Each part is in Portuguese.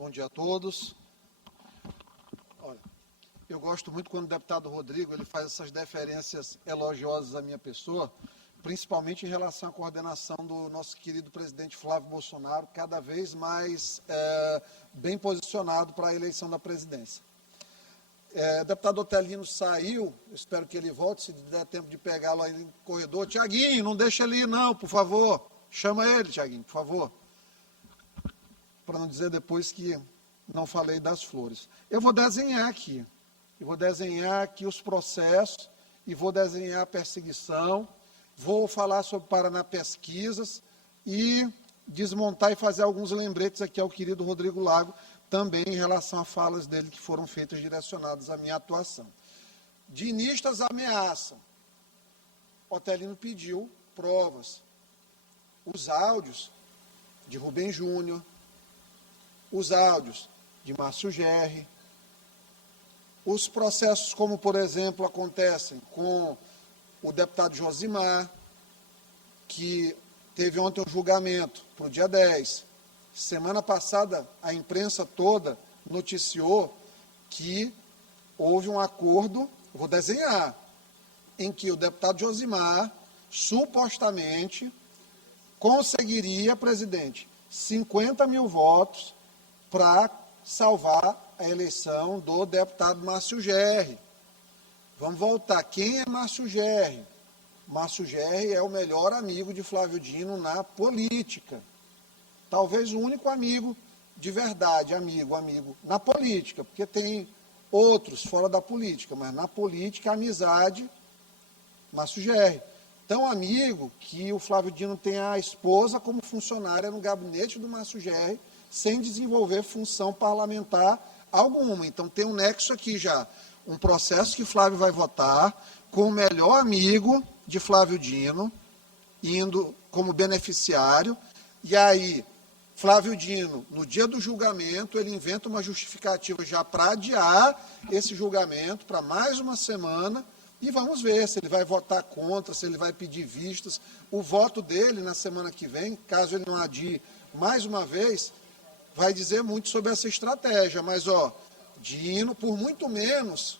Bom dia a todos. Olha, eu gosto muito quando o deputado Rodrigo ele faz essas deferências elogiosas à minha pessoa, principalmente em relação à coordenação do nosso querido presidente Flávio Bolsonaro, cada vez mais bem posicionado para a eleição da presidência. O deputado Otelino saiu, espero que ele volte, se der tempo de pegá-lo aí no corredor. Tiaguinho, não deixa ele ir não, por favor. Chama ele, Tiaguinho, por favor. Para não dizer depois que não falei das flores. Eu vou desenhar aqui. Os processos e vou desenhar a perseguição. Vou falar sobre Paraná Pesquisas e desmontar e fazer alguns lembretes aqui ao querido Rodrigo Lago, também em relação a falas dele que foram feitas direcionadas à minha atuação. Dinistas ameaçam. Otelino pediu provas. Os áudios de Rubem Júnior, os áudios de Márcio Gerri, os processos como, por exemplo, acontecem com o deputado Josimar, que teve ontem um julgamento para o dia 10. Semana passada, a imprensa toda noticiou que houve um acordo, vou desenhar, em que o deputado Josimar, supostamente, conseguiria, presidente, 50 mil votos para salvar a eleição do deputado Márcio Gerri. Vamos voltar. Quem é Márcio Gerri? Márcio Gerri é o melhor amigo de Flávio Dino na política. Talvez o único amigo de verdade, amigo, na política, porque tem outros fora da política, mas na política, a amizade, Márcio Gerri. Tão amigo que o Flávio Dino tem a esposa como funcionária no gabinete do Márcio Gerri, sem desenvolver função parlamentar alguma. Então tem um nexo aqui já, um processo que Flávio vai votar com o melhor amigo de Flávio Dino, indo como beneficiário, e aí Flávio Dino, no dia do julgamento, ele inventa uma justificativa já para adiar esse julgamento para mais uma semana, e vamos ver se ele vai votar contra, se ele vai pedir vistas. O voto dele na semana que vem, caso ele não adie mais uma vez, vai dizer muito sobre essa estratégia. Mas, Dino, por muito menos,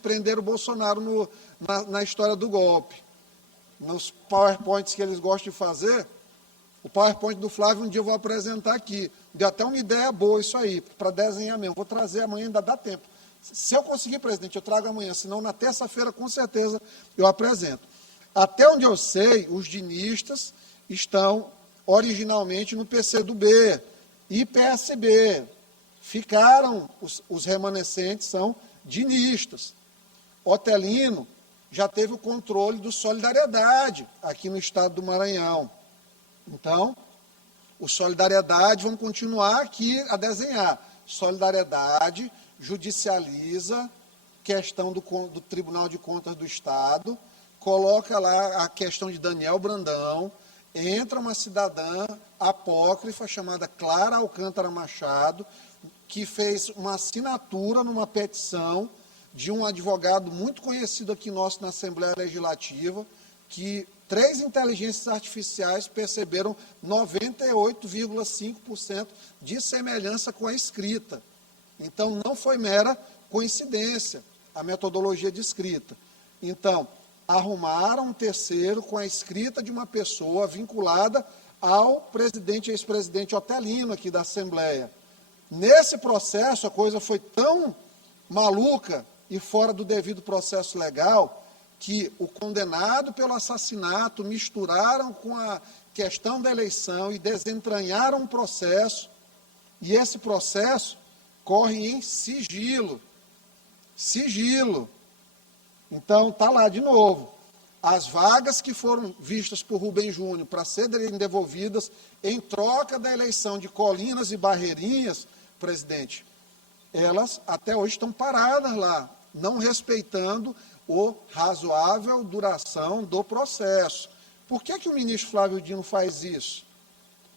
prender o Bolsonaro na história do golpe. Nos PowerPoints que eles gostam de fazer, o PowerPoint do Flávio um dia eu vou apresentar aqui. Deu até uma ideia boa isso aí, para desenhar mesmo. Vou trazer amanhã, ainda dá tempo. Se eu conseguir, presidente, eu trago amanhã, senão na terça-feira, com certeza, eu apresento. Até onde eu sei, os dinistas estão originalmente no PCdoB e PSB. Ficaram, os remanescentes são dinistas. Otelino já teve o controle do Solidariedade aqui no estado do Maranhão. Então, o Solidariedade, vamos continuar aqui a desenhar. Solidariedade judicializa questão do Tribunal de Contas do Estado, coloca lá a questão de Daniel Brandão, entra uma cidadã apócrifa chamada Clara Alcântara Machado, que fez uma assinatura numa petição de um advogado muito conhecido aqui nosso na Assembleia Legislativa, que 3 inteligências artificiais perceberam 98,5% de semelhança com a escrita. Então, não foi mera coincidência a metodologia de escrita. Então, arrumaram um terceiro com a escrita de uma pessoa vinculada ao presidente e ex-presidente Otelino aqui da Assembleia. Nesse processo, a coisa foi tão maluca e fora do devido processo legal que o condenado pelo assassinato misturaram com a questão da eleição e desentranharam um processo, e esse processo corre em sigilo. Sigilo. Então, está lá de novo. As vagas que foram vistas por Rubem Júnior para serem devolvidas em troca da eleição de Colinas e Barreirinhas, presidente, elas até hoje estão paradas lá, não respeitando o razoável duração do processo. Por que o ministro Flávio Dino faz isso?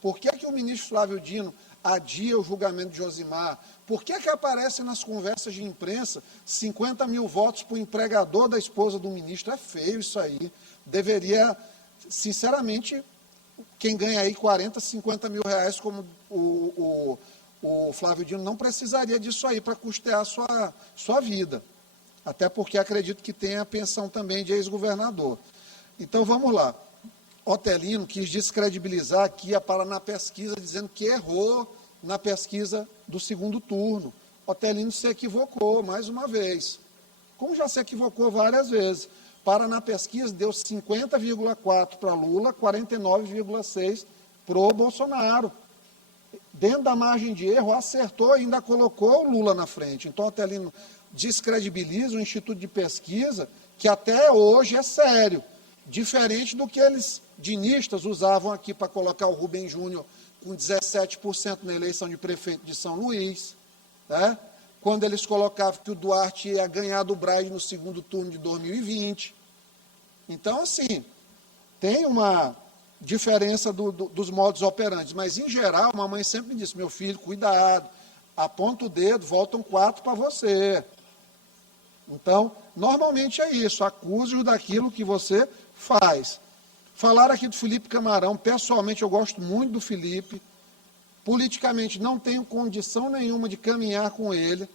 Por que o ministro Flávio Dino adia o julgamento de Josimar? Por que aparecem nas conversas de imprensa 50 mil votos para o empregador da esposa do ministro? É feio isso aí. Deveria, sinceramente, quem ganha aí 40, 50 mil reais, como o o Flávio Dino não precisaria disso aí para custear a sua vida. Até porque acredito que tem a pensão também de ex-governador. Então, vamos lá. Otelino quis descredibilizar aqui a Paraná Pesquisa, dizendo que errou na pesquisa do segundo turno. Otelino se equivocou, mais uma vez. Como já se equivocou várias vezes. Paraná Pesquisa deu 50,4% para Lula, 49,6% para o Bolsonaro. Dentro da margem de erro, acertou e ainda colocou o Lula na frente. Então, Otelino descredibiliza o Instituto de Pesquisa, que até hoje é sério. Diferente do que eles, dinistas, usavam aqui para colocar o Rubem Júnior com 17% na eleição de prefeito de São Luís, né? Quando eles colocavam que o Duarte ia ganhar do Braide no segundo turno de 2020. Então, assim, tem uma diferença dos modos operantes, mas, em geral, a mamãe sempre me disse, meu filho, cuidado, aponta o dedo, voltam 4 para você. Então, normalmente é isso, acuse-o daquilo que você faz. Falar aqui do Felipe Camarão, pessoalmente eu gosto muito do Felipe, politicamente não tenho condição nenhuma de caminhar com ele.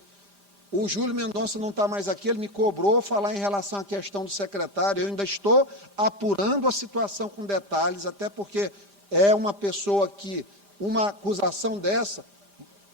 O Júlio Mendonça não está mais aqui, ele me cobrou falar em relação à questão do secretário, eu ainda estou apurando a situação com detalhes, até porque é uma pessoa que, uma acusação dessa,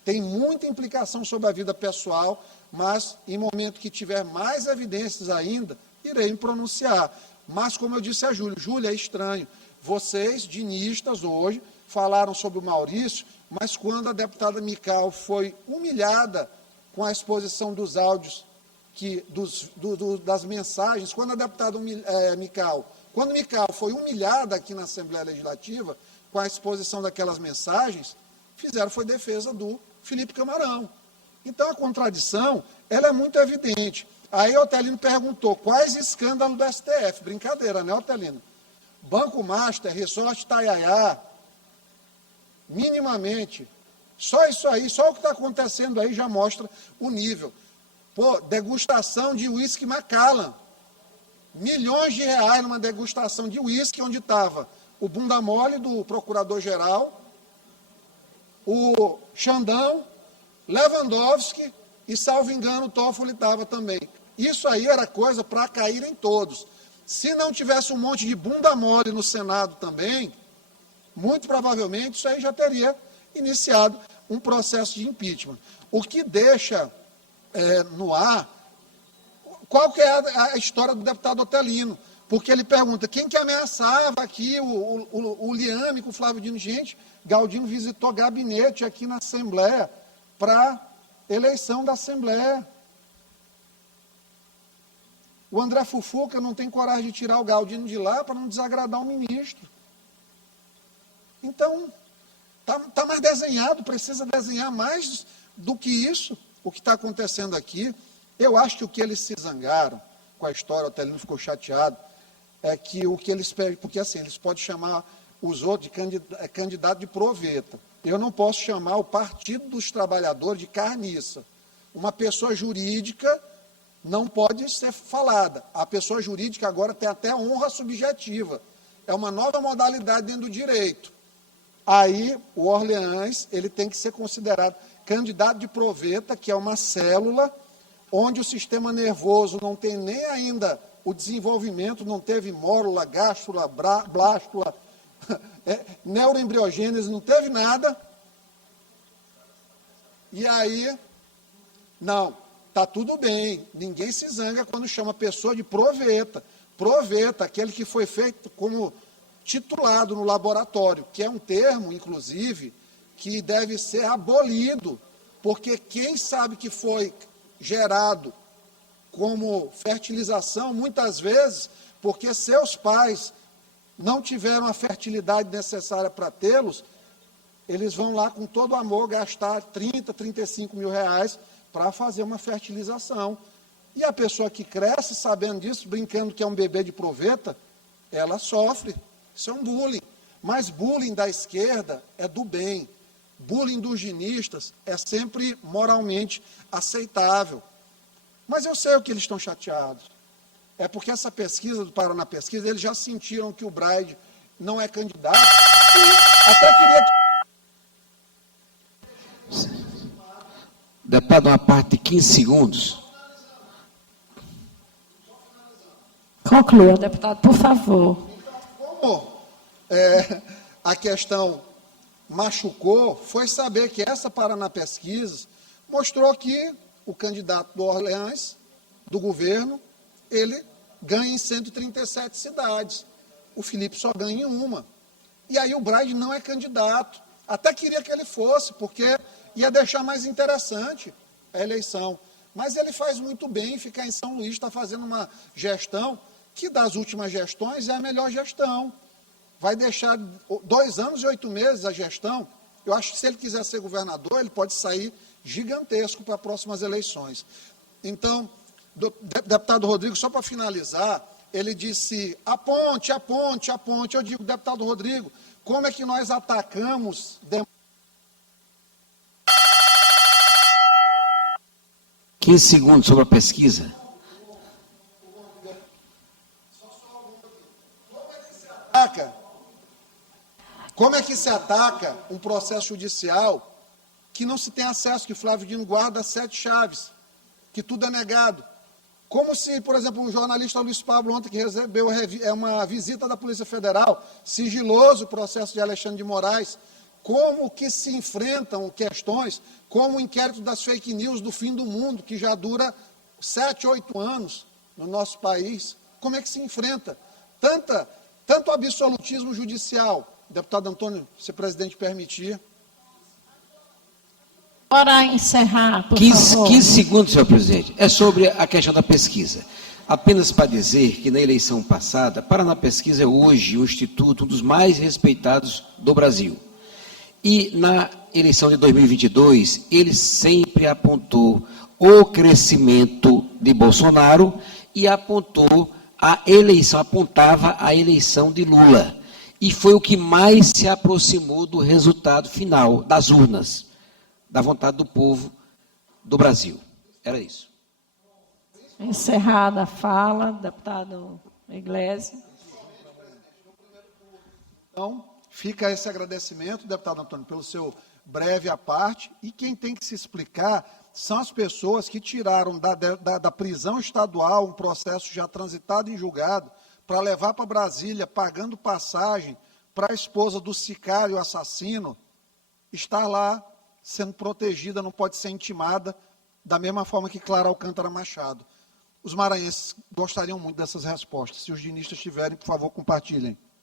tem muita implicação sobre a vida pessoal, mas em momento que tiver mais evidências ainda, irei me pronunciar. Mas, como eu disse a Júlio, Júlio, é estranho, vocês, dinistas, hoje, falaram sobre o Maurício, mas quando a deputada Mical foi humilhada com a exposição dos áudios, das mensagens, quando a deputada Mical foi humilhada aqui na Assembleia Legislativa, com a exposição daquelas mensagens, foi defesa do Felipe Camarão. Então, a contradição, ela é muito evidente. Aí, Otelino perguntou, quais escândalos do STF? Brincadeira, né, Otelino? Banco Master, Resort Taiaiá, minimamente, só isso aí, só o que está acontecendo aí já mostra o nível. Pô, degustação de uísque Macallan. Milhões de reais numa degustação de uísque, onde estava o bunda mole do procurador-geral, o Xandão, Lewandowski e, salvo engano, o Toffoli estava também. Isso aí era coisa para cair em todos. Se não tivesse um monte de bunda mole no Senado também, muito provavelmente isso aí já teria iniciado um processo de impeachment. O que deixa no ar, qual que é a história do deputado Otelino? Porque ele pergunta, quem que ameaçava aqui o Liame com o Flávio Dino? Gente, Galdino visitou gabinete aqui na Assembleia para eleição da Assembleia. O André Fufuca não tem coragem de tirar o Galdino de lá para não desagradar o ministro. Então, está mais desenhado, precisa desenhar mais do que isso, o que está acontecendo aqui. Eu acho que o que eles se zangaram com a história, o Otelino ficou chateado, é que o que eles pedem, porque assim, eles podem chamar os outros de candidato de proveta. Eu não posso chamar o Partido dos Trabalhadores de carniça. Uma pessoa jurídica não pode ser falada. A pessoa jurídica agora tem até honra subjetiva. É uma nova modalidade dentro do direito. Aí, o Orleans, ele tem que ser considerado candidato de proveta, que é uma célula onde o sistema nervoso não tem nem ainda o desenvolvimento, não teve mórula, gástrula, blástula, neuroembriogênese, não teve nada. E aí, não, está tudo bem, ninguém se zanga quando chama a pessoa de proveta. Proveta, aquele que foi feito como titulado no laboratório, que é um termo, inclusive, que deve ser abolido, porque quem sabe que foi gerado como fertilização, muitas vezes, porque seus pais não tiveram a fertilidade necessária para tê-los, eles vão lá com todo amor gastar 30, 35 mil reais para fazer uma fertilização. E a pessoa que cresce sabendo disso, brincando que é um bebê de proveta, ela sofre. Isso é um bullying. Mas bullying da esquerda é do bem. Bullying dos dinistas é sempre moralmente aceitável. Mas eu sei o que eles estão chateados. É porque essa pesquisa do Paraná Pesquisa, eles já sentiram que o Braide não é candidato. E até queria... Deputado, uma parte de 15 segundos. Conclua, deputado, por favor. Como a questão machucou, foi saber que essa Paraná Pesquisas mostrou que o candidato do Orleans, do governo, ele ganha em 137 cidades. O Felipe só ganha em uma. E aí o Braide não é candidato. Até queria que ele fosse, porque ia deixar mais interessante a eleição. Mas ele faz muito bem ficar em São Luís, está fazendo uma gestão que das últimas gestões é a melhor gestão. Vai deixar 2 anos e 8 meses a gestão. Eu acho que se ele quiser ser governador, ele pode sair gigantesco para próximas eleições. Então, deputado Rodrigo, só para finalizar, ele disse, a ponte. Eu digo, deputado Rodrigo, como é que nós atacamos... 15 segundos sobre a pesquisa. Como é que se ataca um processo judicial que não se tem acesso, que Flávio Dino guarda 7 chaves, que tudo é negado? Como se, por exemplo, o jornalista Luiz Pablo ontem, que recebeu uma visita da Polícia Federal, sigiloso o processo de Alexandre de Moraes, como que se enfrentam questões como o inquérito das fake news do fim do mundo, que já dura 7, 8 anos no nosso país. Como é que se enfrenta tanto absolutismo judicial? Deputado Antônio, se o presidente permitir. Para encerrar, por 15 favor. 15 segundos, senhor presidente. É sobre a questão da pesquisa. Apenas para dizer que na eleição passada, Paraná Pesquisa é hoje o instituto, um dos mais respeitados do Brasil. E na eleição de 2022, ele sempre apontou o crescimento de Bolsonaro e apontava a eleição de Lula. E foi o que mais se aproximou do resultado final das urnas, da vontade do povo do Brasil. Era isso. Encerrada a fala, deputado Iglesias. Então, fica esse agradecimento, deputado Antônio, pelo seu breve à parte, e quem tem que se explicar são as pessoas que tiraram da prisão estadual um processo já transitado em julgado para levar para Brasília, pagando passagem para a esposa do sicário assassino estar lá sendo protegida, não pode ser intimada, da mesma forma que Clara Alcântara Machado. Os maranhenses gostariam muito dessas respostas. Se os dinistas tiverem, por favor, compartilhem.